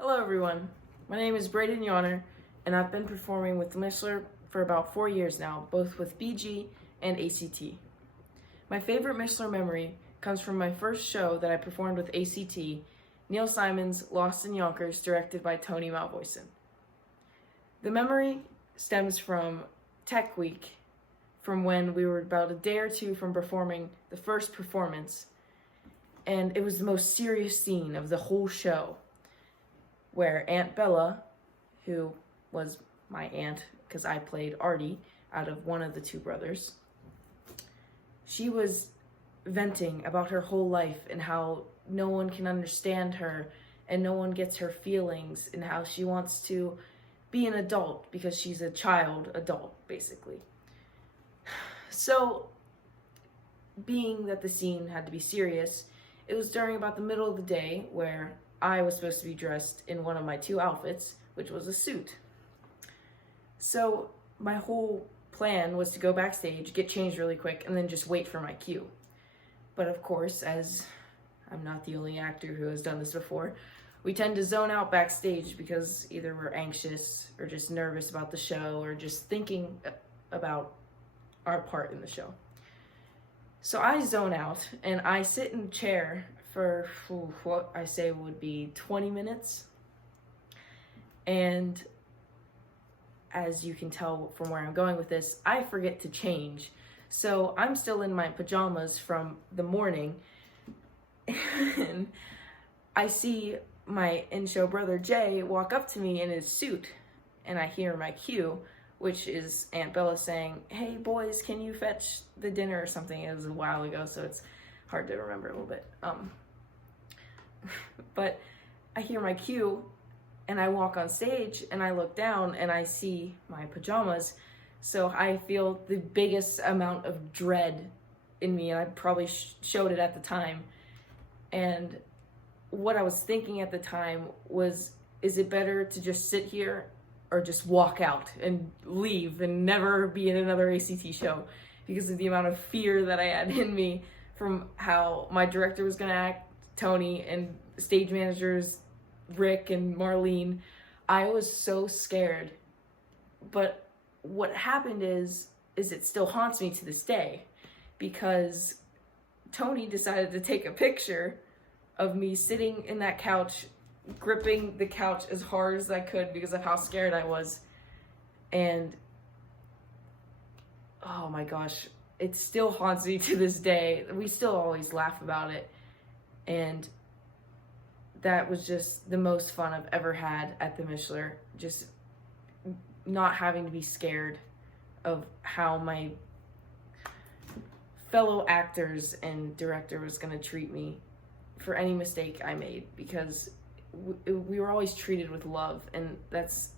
Hello everyone, my name is Bradyn, and I've been performing with Mishler for about 4 years now, both with BG and ACT. My favorite Mishler memory comes from my first show that I performed with ACT, Neil Simon's Lost in Yonkers, directed by Tony Malvoisin. The memory stems from Tech Week, from when we were about a day or two from performing the first performance, and it was the most serious scene of the whole show, where Aunt Bella, who was my aunt because I played Artie out of one of the two brothers, she was venting about her whole life and how no one can understand her and no one gets her feelings and how she wants to be an adult because she's a child adult, basically. So, being that the scene had to be serious, it was during about the middle of the day where I was supposed to be dressed in one of my two outfits, which was a suit. So my whole plan was to go backstage, get changed really quick, and then just wait for my cue. But of course, as I'm not the only actor who has done this before, we tend to zone out backstage because either we're anxious or just nervous about the show or just thinking about our part in the show. So I zone out and I sit in a chair for what I say would be 20 minutes. And as you can tell from where I'm going with this, I forget to change. So I'm still in my pajamas from the morning. And I see my in-show brother Jay walk up to me in his suit. And I hear my cue, which is Aunt Bella saying, "Hey boys, can you fetch the dinner?" or something. It was a while ago, so it's hard to remember a little bit. But I hear my cue and I walk on stage and I look down and I see my pajamas. So I feel the biggest amount of dread in me, and I probably showed it at the time. And what I was thinking at the time was, is it better to just sit here or just walk out and leave and never be in another ACT show, because of the amount of fear that I had in me from how my director was going to act, Tony, and stage managers Rick and Marlene. I was so scared. But what happened is it still haunts me to this day, because Tony decided to take a picture of me sitting in that couch, gripping the couch as hard as I could because of how scared I was. And oh my gosh, it still haunts me to this day. We still always laugh about it. And that was just the most fun I've ever had at the Mishler. Just not having to be scared of how my fellow actors and director was going to treat me for any mistake I made, because we were always treated with love, and that's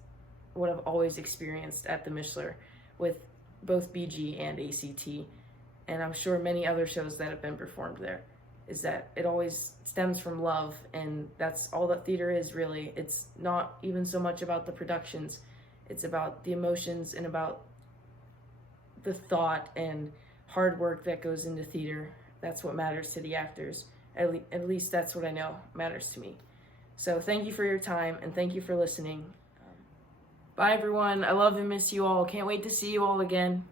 what I've always experienced at the Mishler with both BG and ACT, and I'm sure many other shows that have been performed there, is that it always stems from love, and that's all that theater is, really. It's not even so much about the productions, it's about the emotions and about the thought and hard work that goes into theater. That's what matters to the actors. At least that's what I know matters to me. So thank you for your time, and thank you for listening. Bye everyone, I love and miss you all. Can't wait to see you all again.